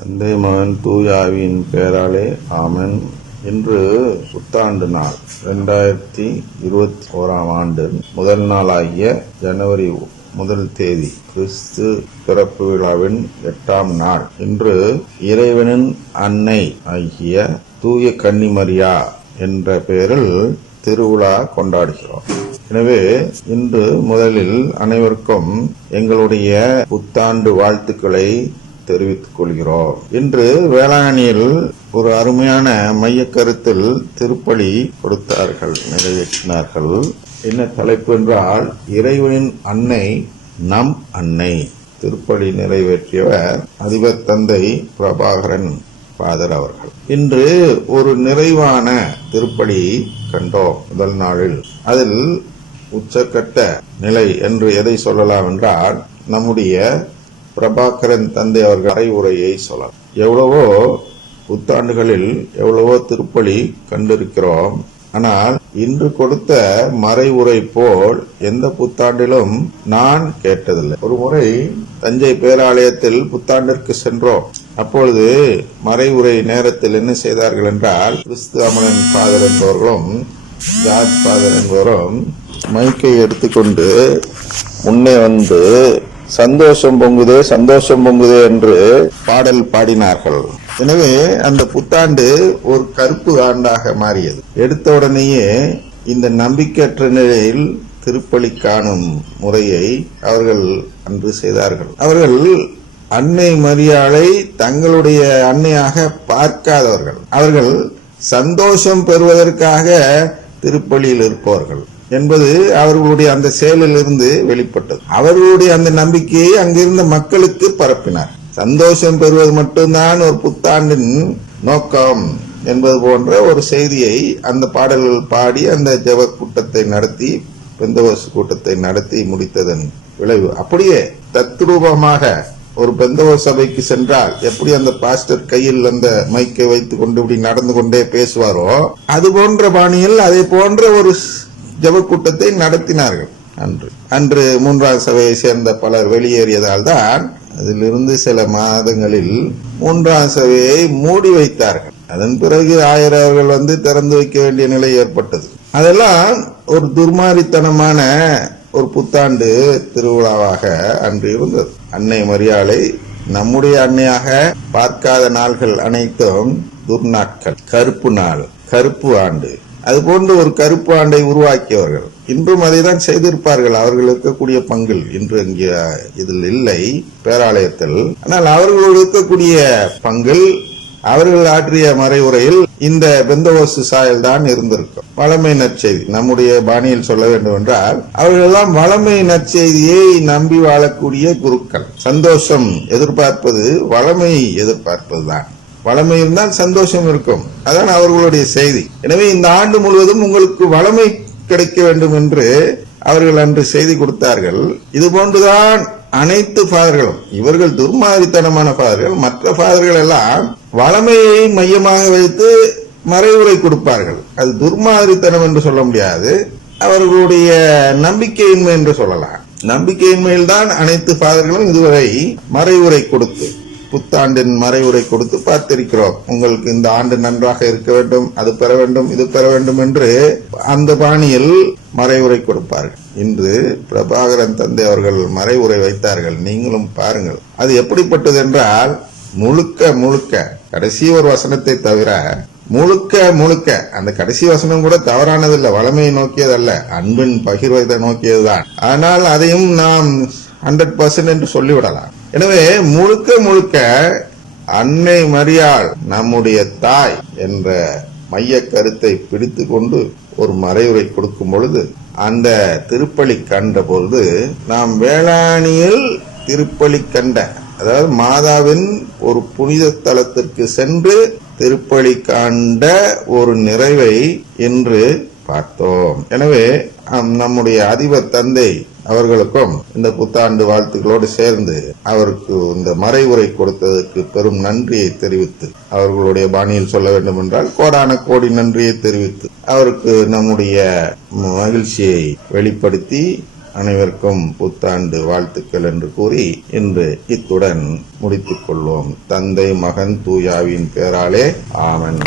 தந்தை மகன் தூயாவின் பெயராலே ஆமென். இன்று புத்தாண்டு நாள் 2021 ஆண்டு முதல் நாளாகிய ஜனவரி 1 கிறிஸ்து பிறப்பு விழாவின் 8ஆம் நாள். இன்று இறைவனின் அன்னை ஆகிய தூய கன்னிமரியா என்ற பெயரில் திருவிழா கொண்டாடுகிறோம். எனவே இன்று முதலில் அனைவருக்கும் எங்களுடைய புத்தாண்டு வாழ்த்துக்களை தெரிவித்துக் கொள்கிறோம். இன்று வேளாங்கண்ணியில் ஒரு அருமையான மைய கருத்தில் திருப்பலி கொடுத்தார்கள், நிறைவேற்றினார்கள். என்ன தலைப்பு என்றால், இறைவனின் அன்னை நம் அன்னை. திருப்பலி நிறைவேற்றியவர் அதிபர் தந்தை பிரபாகரன் ஃபாதர் அவர்கள். இன்று ஒரு நிறைவான திருப்பலி கண்டோம். முதல் நாளில் அதில் உச்சக்கட்ட நிலை என்று எதை சொல்லலாம் என்றால், நம்முடைய பிரபாகரன் தந்தை அவர்கள் அறிவுரையை சொல்லலாம். எவ்வளவோ புத்தாண்டுகளில் எவ்வளவோ திருப்பலி கண்டிருக்கிறோம். ஆனால் இன்று கொடுத்த மறைவுரை போல் எந்த புத்தாண்டிலும் நான் கேட்டதில்லை. ஒரு முறை தஞ்சை பேராலயத்தில் புத்தாண்டிற்கு சென்றோம். அப்பொழுது மறைவுரை நேரத்தில் என்ன செய்தார்கள் என்றால், கிறிஸ்து அமலன் ஃபாதர் என்பவர்களும் ஜார்ஜ் ஃபாதர் என்பவரும் மைக்கை எடுத்துக்கொண்டு முன்னே வந்து சந்தோஷம் பொங்குதே சந்தோஷம் பொங்குதே என்று பாடல் பாடினார்கள். எனவே அந்த புத்தாண்டு ஒரு கருப்பு ஆண்டாக மாறியது. எடுத்த உடனேயே இந்த நம்பிக்கையற்ற நிலையில் திருப்பலி காணும் முறையை அவர்கள் அன்று செய்தார்கள். அவர்கள் அன்னை மரியாளை தங்களுடைய அன்னையாக பார்க்காதவர்கள். அவர்கள் சந்தோஷம் பெறுவதற்காக திருப்பலியில் இருப்பவர்கள் என்பது அவர்களுடைய அந்த செயலில் இருந்து வெளிப்பட்டது. அவர்களுடைய அந்த நம்பிக்கையை அங்கிருந்த மக்களுக்கு பரப்பினார். சந்தோஷம் பெறுவது மட்டும்தான் ஒரு புத்தாண்டின் நோக்கம் என்பது போன்ற ஒரு செய்தியை அந்த பாடல்கள் பாடி அந்த ஜெப கூட்டத்தை நடத்தி, பெந்தகோஸ்து கூட்டத்தை நடத்தி முடித்ததன் விளைவு. அப்படியே தத்ரூபமாக ஒரு பெந்தகோஸ்து சபைக்கு சென்றால் எப்படி அந்த பாஸ்டர் கையில் அந்த மைக்கை வைத்துக் கொண்டு இப்படி நடந்து கொண்டே பேசுவாரோ, அது போன்ற பாணியில் அதே போன்ற ஒரு ஜெப கூட்டத்தை நடத்தினார்கள். அன்று 3ஆம் சபையை சேர்ந்த பலர் வெளியேறியதால் தான் அதிலிருந்து சில மாதங்களில் 3ஆம் சபையை மூடி வைத்தார்கள். அதன் பிறகு ஆயரவர்கள் வந்து திறந்து வைக்க வேண்டிய நிலை ஏற்பட்டது. அதெல்லாம் ஒரு துர்மாரித்தனமான ஒரு புத்தாண்டு திருவிழாவாக அன்று இருந்தது. அன்னை மரியாளை நம்முடைய அன்னையாக பார்க்காத நாள்கள் அனைத்தும் துர்நாட்கள், கருப்பு நாள், கருப்பு ஆண்டு. அதுபோன்று ஒரு கருப்பு ஆண்டை உருவாக்கியவர்கள் இன்றும் அதை தான் செய்திருப்பார்கள். அவர்கள் இருக்கக்கூடிய பங்கில் இன்று இங்கே இதில் இல்லை பேராலயத்தில். ஆனால் அவர்கள் இருக்கக்கூடிய பங்கில் அவர்கள் ஆற்றிய மறைவுரையில் இந்த பெந்தகோஸ்து சாயல் தான் இருந்திருக்கும். வளமை நற்செய்தி, நம்முடைய பாணியில் சொல்ல வேண்டும் என்றால், அவர்களெல்லாம் வளமை நற்செய்தியை நம்பி வாழக்கூடிய குருக்கள். சந்தோஷம் எதிர்பார்ப்பது வளமை எதிர்பார்ப்பதுதான். வளமை இருந்தால் சந்தோஷம் இருக்கும். அதான் அவர்களுடைய செய்தி. எனவே இந்த ஆண்டு முழுவதும் உங்களுக்கு வளமை கிடைக்க வேண்டும் என்று அவர்கள் அன்று செய்தி கொடுத்தார்கள். இது போன்றுதான் அனைத்து ஃபாதர்களும். இவர்கள் துர்மாதிரித்தனமான ஃபாதர்கள். மற்ற ஃபாதர்கள் எல்லாம் வளமையை மையமாக வைத்து மறைவுரை கொடுப்பார்கள். அது துர்மாதிரித்தனம் என்று சொல்ல முடியாது, அவர்களுடைய நம்பிக்கையின்மை என்று சொல்லலாம். நம்பிக்கையின்மையில் தான் அனைத்து ஃபாதர்களும் இதுவரை மறைவுரை கொடுத்து, புத்தாண்டின் மறைவுரை கொடுத்து பார்த்திருக்கிறோம். உங்களுக்கு இந்த ஆண்டு நன்றாக இருக்க வேண்டும், அது பெற வேண்டும், இது பெற வேண்டும் என்று அந்த பாணியில் மறைவுரை கொடுப்பார்கள். இன்று பிரபாகரன் தந்தை அவர்கள் மறைவுரை வைத்தார்கள். நீங்களும் பாருங்கள். அது எப்படிப்பட்டது என்றால், முழுக்க முழுக்க கடைசி ஒரு வசனத்தை தவிர முழுக்க அந்த கடைசி வசனம் கூட தவறானதில்லை, வளமையை நோக்கியதல்ல, அன்பின் பகிர்வதை நோக்கியதுதான். ஆனால் அதையும் நாம் 100% என்று சொல்லிவிடலாம். எனவே முழுக்க அன்னை மரியாள் நம்முடைய தாய் என்ற மைய கருத்தை பிடித்து கொண்டு ஒரு மறைவுரை கொடுக்கும் பொழுது, அந்த திருப்பலி கண்ட பொழுது நாம் வேளாணியில் திருப்பலி கண்ட, அதாவது மாதாவின் ஒரு புனித தலத்திற்கு சென்று திருப்பலி கண்ட ஒரு நிறைவை இன்று பார்த்தோம். எனவே நம்முடைய அதிபர் தந்தை அவர்களுக்கும் இந்த புத்தாண்டு வாழ்த்துக்களோடு சேர்ந்து அவருக்கு இந்த மறைவுரை கொடுத்ததற்கு பெரும் நன்றியை தெரிவித்து, அவர்களுடைய பாணியில் சொல்ல வேண்டும் என்றால் கோடான கோடி நன்றியை தெரிவித்து அவருக்கு நம்முடைய மகிழ்ச்சியை வெளிப்படுத்தி அனைவருக்கும் புத்தாண்டு வாழ்த்துக்கள் என்று கூறி இன்று இத்துடன் முடித்துக் கொள்வோம். தந்தை மகன் தூயாவின் பேராலே ஆமென்.